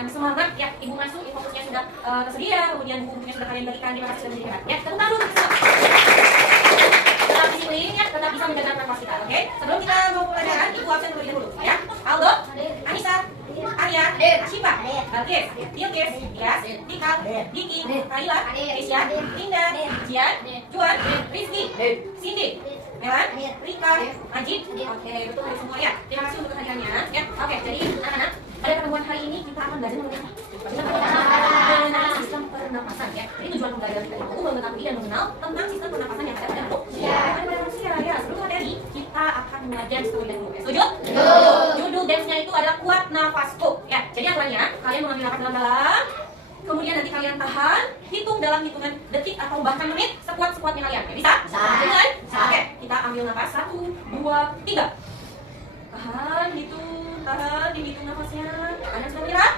dengan semangat ya. Ibu masuk, fokusnya sudah tersedia, kemudian buku-bukunya sudah kalian bagikan. Terima kasih sudah menjadi hebat. Ya, tepuk tangan dulu semua. Tetap disiplin ya, tetap bisa menjaga nafas kita, oke? Sebelum kita mau pelajaran, ibu absen terlebih dahulu ya. Aldo, Anissa, Arya, Syifa, Balkis, Bilkis, Tias, Tika, Diki, Kaila, Krisya, Linda, Jian, Juan, Rizky, Cindy, Melan, Rika, Majid. Oke, betul dari semua ya. Terima kasih untuk kehadirannya ya. Oke, jadi anak-anak, pada pertemuan hari ini kita akan belajar mengenai sistem pernapasan ya. Jadi tujuan pembelajaran kita itu mengetahui dan mengenal tentang sistem pernapasan yang ada pada manusia ya. Sebelum materi, kita akan belajar sistem dance dulu. Setuju? Judul dance-nya itu adalah kuat nafasku ya. Jadi aturannya, kalian mengambil nafas dalam-dalam. Kemudian nanti kalian tahan, hitung dalam hitungan detik atau bahkan menit sekuat-sekuatnya kalian. Ya, bisa? Bisa. Oke, kita ambil nafas 1, 2, 3. Tahan, dihitung nafasnya. Kalian sudah menyerah?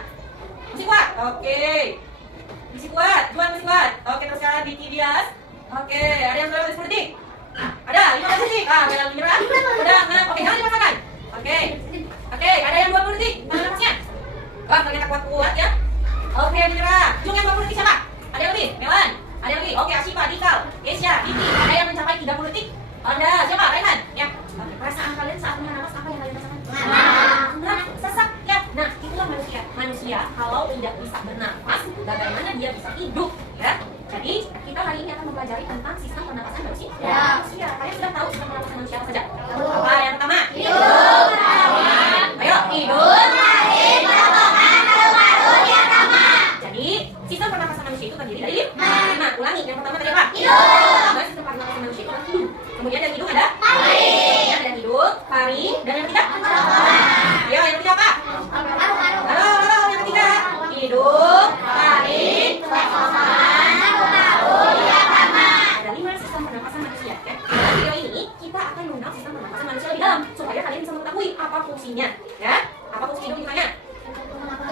Masih kuat? Oke. Masih kuat? Juan masih kuat? Oke, teruskan Diki Dias. Oke, ada yang sudah 10 detik? Ada, 15 detik. Ada yang menyerah? Udah, nah. Oke, jangan dipaksakan. Oke, ada yang 20 detik. Tahan nafasnya. Wah, ternyata kuat-kuat ya. Oke, menyerah. Jung yang 20 detik siapa? Ada yang lebih? Melan? Ada yang lebih? Oke, Asyifa, Dikal, Kesya, Diki. Ada yang mencapai 30 detik? Anda, siapa? Raihan? Ya. Oke, perasaan kalian saat menahan nafas apa yang kalian rasakan? Nah, sesak ya. Nah, itulah manusia. Manusia kalau tidak bisa bernafas, bagaimana dia bisa hidup ya? Jadi, kita hari ini akan mempelajari tentang sistem pernapasan manusia. Manusia. Kalian sudah tahu sistem pernapasan manusia apa saja? Apa yang pertama? Hidup, tarik. Ayo, hidup, tarik, kerongkongan, paru-paru, diafragma. Jadi, sistem pernapasan manusia itu terdiri dari 5. Ulangi, yang pertama tadi apa? Hidup. Sistem pernapasan manusia itu adalah hidup. Kemudian yang hidung ada paru. Ada hidung, paru, dan yang ketiga? Ayo, yang ketiga apa? Halo, yang ketiga. Hidung, paru, kerongkongan, paru-paru, diafragma. Ada 5 sistem pernapasan manusia ya. Dalam video ini kita akan mengenal sistem pernapasan manusia lebih dalam supaya kalian bisa mengetahui apa fungsinya ya. Apa fungsi hidung ditanya?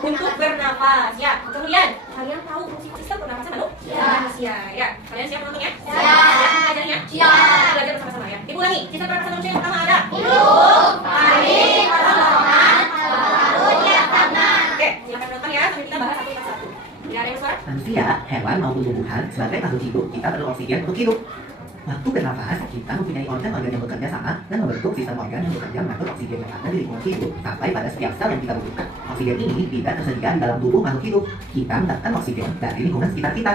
Untuk bernafas ya. Kemudian kalian tahu fungsi sistem pernapasan manusia ya. Kalian siap menontonnya? Siap. Belajarnya? Siap. Belajar bersama-sama ya. Ibu lagi, sistem pernapasan manusia yang pertama ada hidung, paru, kerongkongan, paru-paru, diafragma. Oke, silakan menonton ya sambil kita bahas satu persatu. Tidak ada yang suara? Manusia, hewan maupun tumbuhan sebagai makhluk hidup kita perlu oksigen untuk hidup. Waktu bernafas, kita mempunyai organ-organ yang bekerja sama dan membentuk sistem organ yang bekerja mengatur oksigen yang ada di lingkungan hidup sampai pada setiap sel yang kita butuhkan. Oksigen ini tidak tersedia di dalam tubuh makhluk hidup. Kita mendapatkan oksigen dari lingkungan sekitar kita.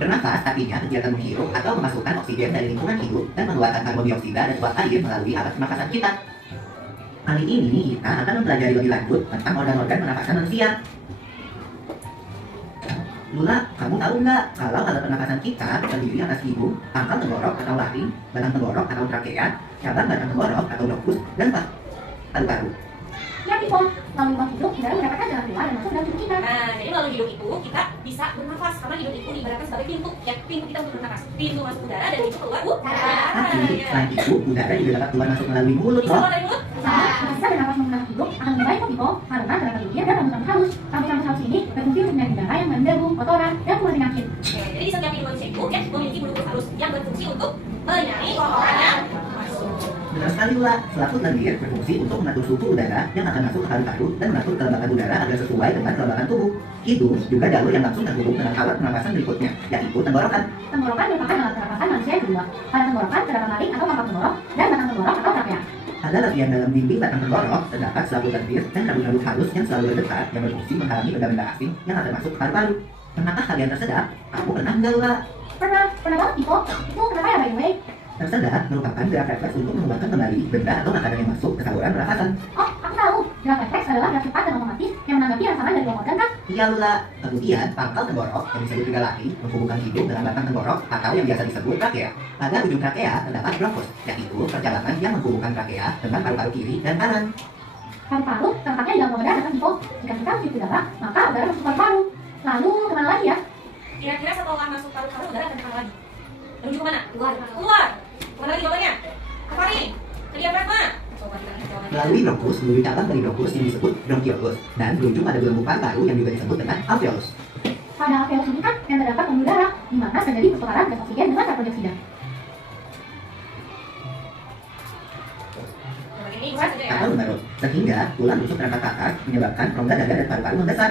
Bernafas artinya kegiatan menghirup atau memasukkan oksigen dari lingkungan hidup dan mengeluarkan karbon dioksida dan uap air melalui alat pernafasan kita. Kali ini kita akan mempelajari lebih lanjut tentang organ-organ pernafasan manusia. Lula, kamu tahu nggak kalau alat pernafasan kita terdiri atas hidung, pangkal tenggorok atau laring, batang tenggorok atau trakea, cabang batang tenggorok atau bronkus, dan paru-paru. Ya, Pipom. Melalui lubang hidung, udara mendapatkan jalan keluar dan masuk dalam tubuh kita. Nah, jadi melalui hidung itu kita bisa bernafas karena hidung itu diibaratkan sebagai pintu ya, pintu kita untuk bernafas. Pintu masuk udara dan pintu keluar udara. Tapi selain itu, udara juga dapat keluar masuk melalui mulut Bisa loh. keluar dari mulut? Bisa bernafas menggunakan hidung akan lebih baik kok, Pipom, karena terdapat lebihan dan rambut-rambut halus. Rambut-rambut halus ini berfungsi untuk menarik udara yang mengandung kotoran dan keluar penyakit. Oke, jadi di setiap hidup manusia itu ya memiliki bulu-bulu halus yang berfungsi untuk menyaring kotoran yang masuk. Benar sekali Lula, selaput lendir berfungsi untuk mengatur suhu udara yang akan masuk ke paru-paru dan mengatur kelembapan udara agar sesuai dengan kelembapan tubuh. Hidung juga jalur yang langsung terhubung dengan alat pernapasan berikutnya, yaitu tenggorokan. Tenggorokan merupakan alat pernapasan manusia yang kedua. Pada tenggorokan terdapat laring atau pangkal tenggorok dan batang tenggorok atau trakea. Pada bagian dalam dinding batang tenggorok terdapat selaput lendir dan rambut-rambut halus yang selalu berdetak yang berfungsi menghalangi benda-benda asing yang akan masuk ke paru-paru. Pernahkah kalian tersedak? Kamu pernah nggak Lula? Pernah banget, Pipom. Itu kenapa ya, by the way? Tersedak merupakan gerak refleks untuk mengembangkan kembali benda atau makanan yang masuk ke saluran pernafasan. Oh, aku tahu. Gerak refleks adalah gerak cepat dan otomatis yang menanggapi rangsangan dari organ kan? Iya Lula. Kemudian pangkal tenggorok yang disebut juga laring menghubungkan hidung dengan batang tenggorok atau yang biasa disebut trakea. Pada ujung trakea terdapat bronkus, yaitu perjalanan yang menghubungkan trakea dengan paru-paru kiri dan kanan. Paru-paru terletaknya di dalam rongga dan Pipom. Jika kita mencium udara, maka udara masuk ke paru-paru. Lalu kemana lagi ya? Kira-kira setelah masuk paru-paru udara akan kemana lagi? Menuju kemana? Keluar. Kemana lagi jawabannya? Apa nih? Ke diafragma. Coba kita lihat jawabannya. Melalui bronkus menuju cabang dari bronkus yang disebut bronkiolus dan berujung pada belenggu paru yang juga disebut dengan alveolus. Pada alveolus ini kan yang terdapat pembuluh darah, di mana terjadi pertukaran gas oksigen dengan karbon dioksida. Coba ini bahas aja ya. Atau menurut, sehingga tulang rusuk perangkat kakak menyebabkan rongga dada dan paru-paru membesar.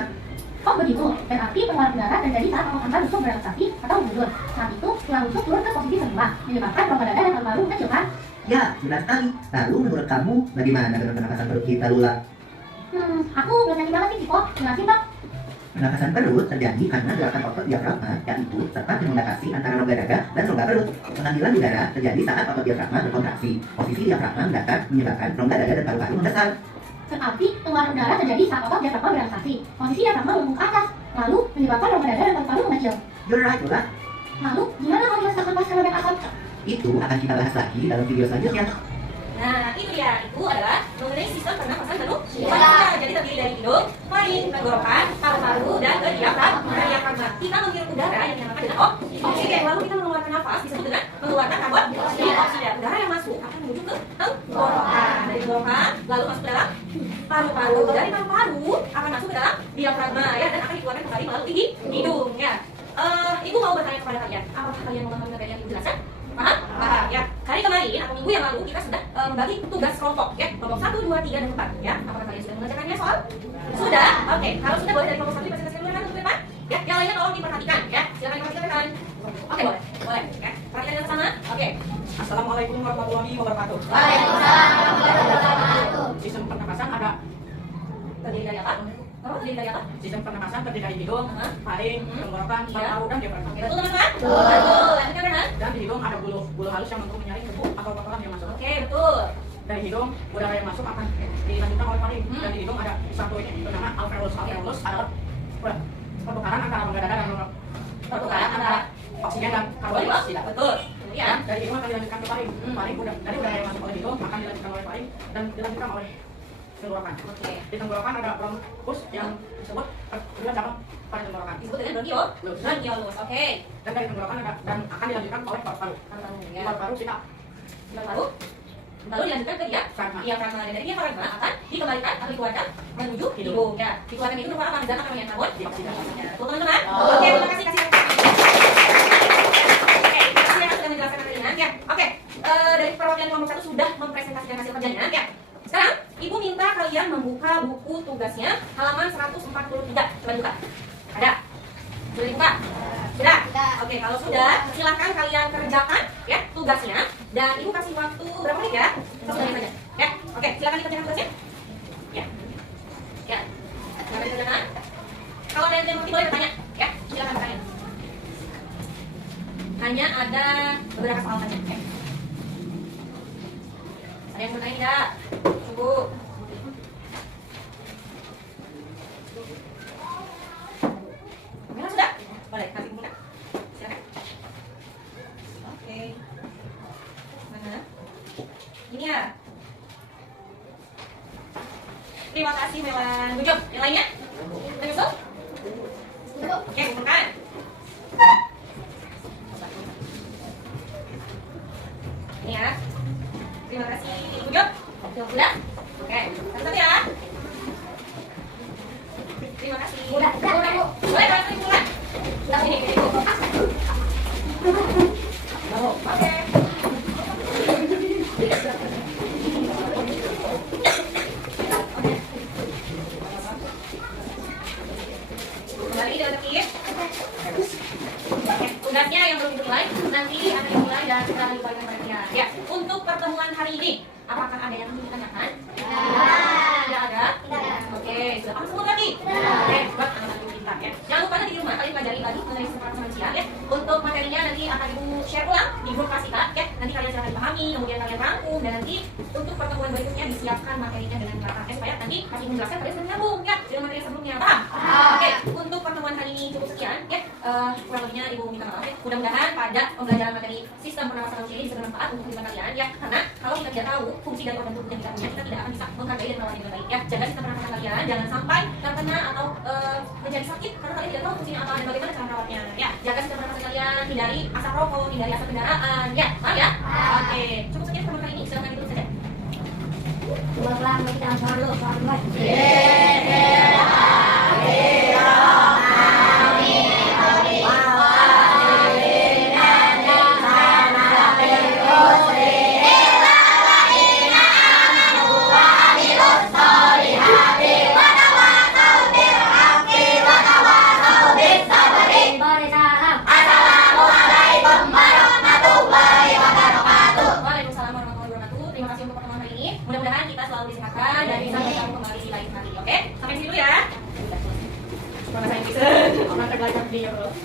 Oh begitu, berarti pengeluaran udara terjadi saat otot antar rusuk berelaksasi atau mundur. Saat itu, tulang rusuk turun ke posisi semula, menyebabkan rongga dada dan paru-paru mengecilkan. Ya, benar sekali. Lalu menurut kamu, bagaimana dengan pernapasan perut kita, Lula? Aku belum yakin banget sih, Kiko. Jelasin dong. Pernapasan perut terjadi karena gerakan otot diafragma, yaitu serta komunikasi antara rongga dada dan rongga perut. Pengambilan udara terjadi saat otot diafragma berkontraksi. Posisi diafragma mendatar menyebabkan rongga dada dan paru-paru membesar. Berarti pengeluaran udara terjadi saat otot diafragma berelaksasi. Posisi diafragma melengkung ke atas, lalu menyebabkan rongga dada dan paru-paru mengecil. You're right, Lula. Lalu, gimana kalau dirasakan pas karena asap? Itu akan kita bahas lagi dalam video selanjutnya. Nah, itu dia. Itu adalah mengenai sistem pernapasan manusia. Jadi terdiri dari hidung, faring, tenggorokan, paru-paru, dan diafragma. Kita menghirup udara yang dinamakan dengan oksigen. Lalu kita mengeluarkan nafas disebut dengan mengeluarkan karbon dioksida. Udara yang masuk akan menuju ke tenggorokan. Dari tenggorokan lalu masuk ke dalam paru-paru. Dari paru-paru akan masuk ke dalam diafragma ya, dan akan dikeluarkan kembali melalui hidung ya. Ibu mau bertanya kepada kalian, apakah kalian memahami materi yang ibu jelaskan? Paham? Paham ya. Hari kemarin atau minggu yang lalu kita sudah membagi tugas kelompok ya. Kelompok 1, 2, 3, dan 4 ya. Apakah kalian sudah mengerjakannya soal? Sudah? Oke. Kalau sudah boleh dari kelompok 1 dipresentasikan dulu kan untuk depan? Ya. Yang lainnya tolong diperhatikan ya. Silakan diperhatikan. Oke, boleh. Boleh ya. Perhatikan yang sama. Oke. Assalamualaikum warahmatullahi wabarakatuh. Waalaikumsalam warahmatullahi wabarakatuh. Sistem pernapasan ada Terdiri dari apa? Terdiri dari apa? sistem pernapasan terdiri dari hidung, faring, tenggorokan, Iya. paru-paru, dan diafragma. Oke, betul teman-teman? Betul. Lanjutkan Rehan. Dan di hidung ada bulu halus yang untuk menyaring debu atau kotoran yang masuk. Oke, betul. Dari hidung, udara yang masuk akan dilanjutkan oleh faring. Dan di hidung ada satu ini bernama alveolus. Alveolus adalah pertukaran antara rongga dada dan pertukaran antara oksigen dan karbon dioksida. Betul. Ya, Ya. dari hidung akan dilanjutkan ke faring. Faring dari udara yang masuk oleh hidung akan dilanjutkan oleh faring dan dilanjutkan oleh tenggorokan. Oke. Di tenggorokan ada bronkus yang disebut kemudian cabang pada tenggorokan. Disebut dengan bronkiolus. Oke. Dan dari tenggorokan ada dan akan dilanjutkan oleh paru-paru. Paru-paru Di ya. paru-paru kita Paru-paru. Lalu dilanjutkan ke diafragma. Diafragma dan dari diafragma akan dikembalikan atau dikeluarkan menuju hidung. Ya. Dikeluarkan itu berupa apa? Zat apa namanya? Karbon dioksida. Betul teman-teman? Oke, terima kasih. Oke, terima kasih yang sudah menjelaskan materinya. Ya. Oke. Dari perwakilan kelompok 1 sudah mempresentasikan hasil kerjanya. Ya. Sekarang Ibu minta kalian membuka buku tugasnya halaman 143. Coba buka. Ada? Sudah dibuka? Sudah? Oke, kalau sudah, silahkan kalian kerjakan ya tugasnya. Dan Ibu kasih waktu berapa menit ya? 1 menit saja. Ya, oke, silahkan dikerjakan tugasnya. Ya. Ya. Silahkan dikerjakan. Kalau ada yang boleh bertanya, ya, silahkan bertanya. Hanya ada beberapa soal saja. Ya. Ada yang bertanya tidak? Cukup. Oke, sudah? Boleh, kasih buka. Silakan. Oke. Mana? Ini ya. Terima kasih Melan. Good job. Yang lainnya? Menyusul? Oke, kumpulkan. Ini ya. Terima kasih. Good job. Sudah? Oke. Satu-satu ya. Terima kasih. Udah, Bu. Boleh kalau kumpulkan. Sudah sini, Bu. Oke. Kembali di otaknya. Tugasnya yang belum dimulai nanti akan dimulai dan kita akan dibagikan pada dia. Ya, untuk pertemuan hari ini, apakah ada yang ingin ditanyakan? Tidak ada. Oke, sudah paham semua berarti? Oke, buat anak-anak ibu pintar ya. Jangan lupa nanti di rumah kalian pelajari lagi mengenai sistem manusia ya. Untuk materinya nanti akan ibu share ulang di grup kelas kita ya. Nanti kalian silahkan dipahami, kemudian kalian rangkum dan nanti untuk pertemuan berikutnya disiapkan materinya dengan matang supaya nanti kami menjelaskan kalian sudah nyambung ya dengan materi sebelumnya. Paham? Oke, untuk pertemuan hari ini cukup sekian ya. Kurang lebihnya ibu minta maaf ya. Mudah-mudahan pada pembelajaran materi sistem pernapasan manusia ini bisa bermanfaat untuk kehidupan kalian ya. Karena kalau kita tidak tahu fungsi dan organ tubuh yang kita punya, kita tidak akan bisa menghargai dan merawat dengan baik ya. Jaga sistem pernapasan kalian, jangan sampai terkena atau menjadi sakit karena kalian tidak tahu fungsinya apa dan bagaimana cara merawatnya ya. Jaga sistem pernapasan kalian, hindari asap rokok, hindari asap kendaraan ya. Paham ya? Oke, cukup sekian pertemuan kali ini. Silakan ditutup saja. Kita langsung dulu, soal dulu. Wa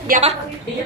Di apa? Di